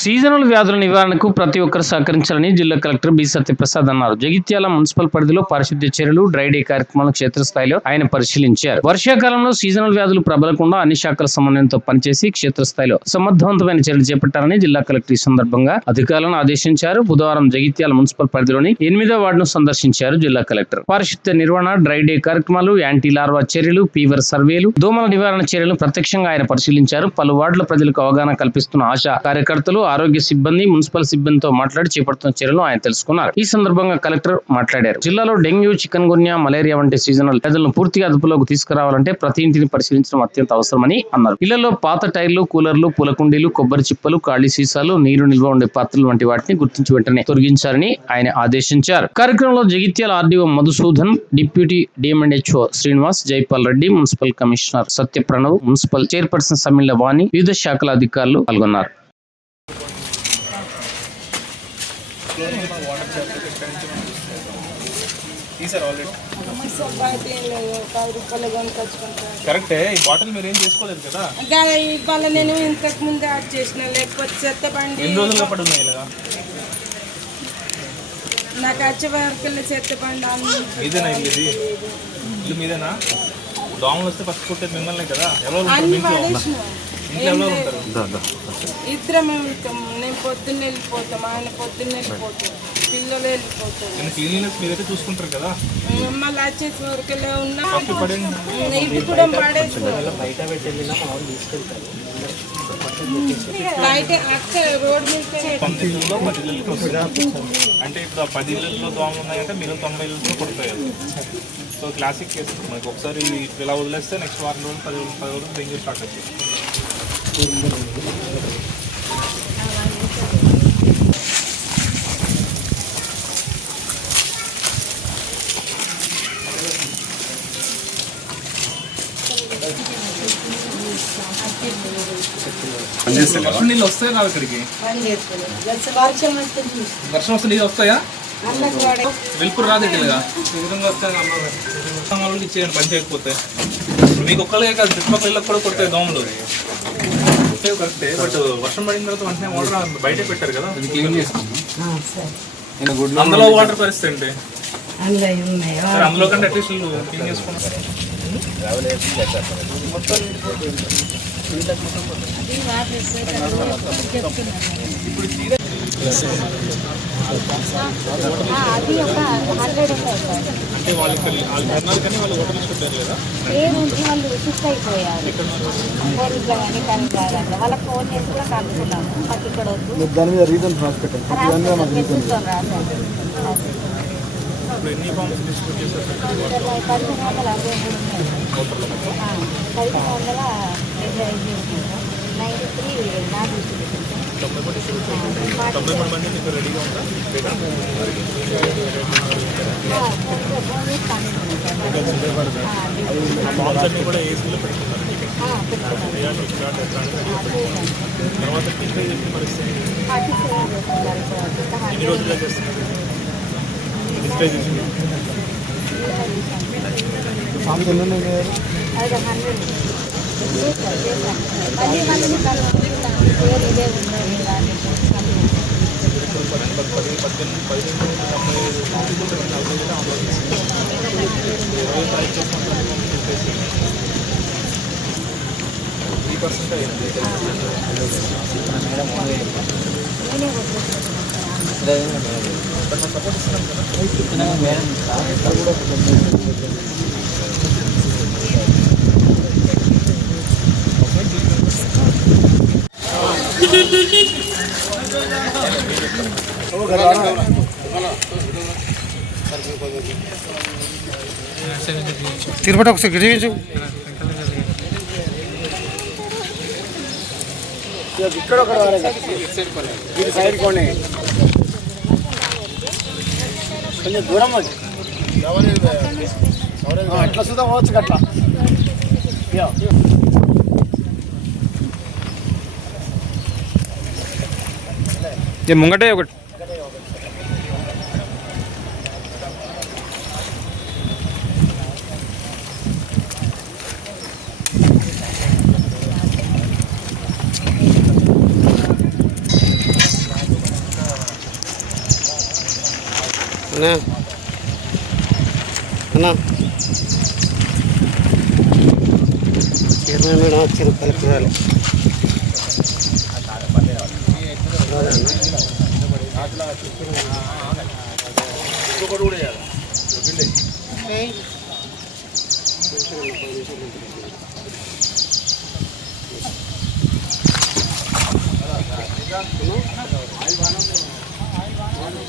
Seasonal వ్యాధుల నివారణకు ప్రతి ఒక్కరు సహకరించాలని జిల్లా కలెక్టర్ బి సత్యప్రసాద్ అన్నారు. జగిత్యాల మున్సిపల్ పరిధిలో పారిశుద్ధ్య చర్యలు, డ్రై డే కార్యక్రమాలను క్షేత్రస్థాయిలో ఆయన పరిశీలించారు. వర్షాకాలంలో సీజనల్ వ్యాధులు ప్రబలకుండా అన్ని శాఖల సమన్వయంతో పనిచేసి క్షేత్రస్థాయిలో సమర్థవంతమైన చర్యలు చేపట్టాలని జిల్లా కలెక్టర్ ఈ సందర్భంగా అధికారులను ఆదేశించారు. బుధవారం జగిత్యాల మున్సిపల్ పరిధిలోని 8వ వార్డును సందర్శించారు జిల్లా కలెక్టర్. పారిశుద్ధ్య నిర్వహణ, డ్రై డే కార్యక్రమాలు, యాంటీ లార్వా చర్యలు, ఫీవర్ సర్వేలు, దోమల నివారణ చర్యలను ప్రత్యక్షంగా ఆయన పరిశీలించారు. పలు వార్డుల ప్రజలకు అవగాహన కల్పిస్తున్న ఆశా కార్యకర్తలు, ఆరోగ్య సిబ్బంది, మున్సిపల్ సిబ్బందితో మాట్లాడి చేపడుతున్న చర్యలను ఆయన తెలుసుకున్నారు. ఈ సందర్భంగా కలెక్టర్ మాట్లాడారు. జిల్లాలో డెంగ్యూ, చికెన్ గున్యా, మలేరియా వంటి సీజనల్ వ్యాధులను పూర్తిగా అదుపులోకి తీసుకురావాలంటే ప్రతి ఇంటిని పరిశీలించడం అత్యంత అవసరమని అన్నారు. ఇళ్లలో పాత టైర్లు, కూలర్లు, పూల కుండీలు, కొబ్బరి చిప్పలు, ఖాళీ సీసాలు, నీరు నిల్వ ఉండే పాత్రలు వంటి వాటిని గుర్తించి వెంటనే తొలగించాలని ఆయన ఆదేశించారు. కార్యక్రమంలో Jagtial RDO Madhusudan, deputy DM and HO Srinivas, Jaipal Reddy, municipal commissioner Satyapranav, municipal chairperson Sammila Vani, వివిధ శాఖల అధికారులు పాల్గొన్నారు. కరెక్టే, ఈ బాటిల్ మీరు ఏం చేసుకోలేదు కదా. ఇవాళ నేను ఇంతకు ముందు యాడ్ చేసిన, లేకపోతే చెత్త బండి ఎన్ని రోజులుగా పడి ఉన్నాయి కదా. నాకు వచ్చే వరకు చెత్త బండి మీదేనా ఇది? ఇల్లు మీదేనా? దోమలు వస్తే ఫస్ట్ కుట్టేది మిమ్మల్ని కదా. ఎవరు ఇద్దరం వెళ్తాము. నేను పొద్దున్న వెళ్ళిపోతాం, ఆయన పొద్దున్న వెళ్ళిపోతాం, పిల్లలు వెళ్ళిపోతాం. క్లీనినెస్ మీరైతే చూసుకుంటారు కదా. మళ్ళీ వచ్చేసి వరకులే ఉన్నా ఇది కూడా పడేసుకోవాలి. బయట అక్కడ రోడ్ మీద అంటే ఇప్పుడు 10 ఇళ్ళలో దోమలు ఉన్నాయంటే మీరు 90 ఇళ్ళలో పడిపోయారు. సో క్లాసిక్ కేసు మనకి ఒకసారి ఇలా వదిలేస్తే నెక్స్ట్ వారం రోజులు 10 రోజులు డెంగ్యూ స్టార్ట్ అవుతుంది. వర్షం నీళ్ళు వస్తాయా రావు ఇక్కడికి? వర్షం వస్తే నీళ్ళు వస్తాయా? వెలుపురు రాదు ఇట్లా ఈ విధంగా వస్తాయి. ఇచ్చేయండి పని చేయకపోతే. మీకు ఒక్కళ్ళే కాదు, చుట్టుపక్కల ఇళ్ళకి కూడా కొడతాయి దోమలు. కరెక్టే, బట్ వర్షం పడిన తర్వాత వెంటనే వాటర్ బయట పెట్టారు కదా, అది క్లీన్ చేసుకున్నాం. అందులో వాటర్ పరిస్థితి అంటే అందులో కంటే అట్లీస్ట్ క్లీన్ చేసుకున్నాం. అంటే వాళ్ళు కర్నాలు కానీ వాళ్ళు హోటల్ పెట్టారు కదా, వాళ్ళు షిఫ్ట్ అయిపోయారు. వాళ్ళకి ఫోన్ చేసి కూడా కనుక్కున్నాము. మాకు ఇక్కడ ఇప్పుడు ఎన్ని ఫార్మ్స్ డిస్ట్రిబ్యూట్ చేశారు? 90 మంది మీకు రెడీగా ఉంటా. ఫార్మ్స్ అన్నీ కూడా ఏసీలో పెట్టుకున్నారు. తర్వాత పరిస్థితి ఎన్ని రోజుల్లో చేస్తున్నారు? సపోర్ట్ ఇస్తున్నాం కదా. తిరుపతి ఒకసారి గిరిగించు. ఇక్కడ సైడ్ కొన్ని కొంచెం దూరం అట్లా చూద్దాం పోవచ్చు. అట్లా ముంగటే ఒకటి అన్నా అన్నా చైర్మన్ మేడం వచ్చారు కలెక్టర్ గారు.